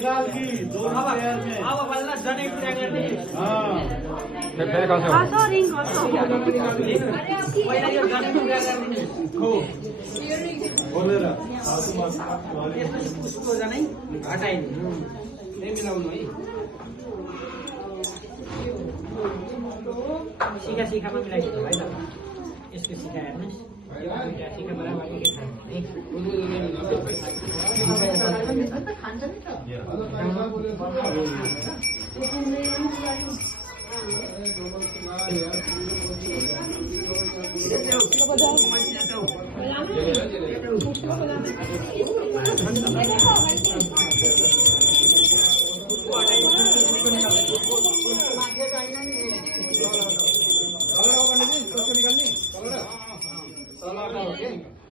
निकाल की दोनों पेयर में अब बल्ला जने पूरा करने हाँ फेरि कसो कसो रिङ कसो पहिला यो जने पूरा गर्ने खो बोलेर त्यसपछि पुष्पको जनै हटाइने यही मिलाउनु है शिखा शिखामा मिलाइदिनु है त यसको शिखा हेर्नुहोस् यो दुईटा शिखा बराबर एकै छ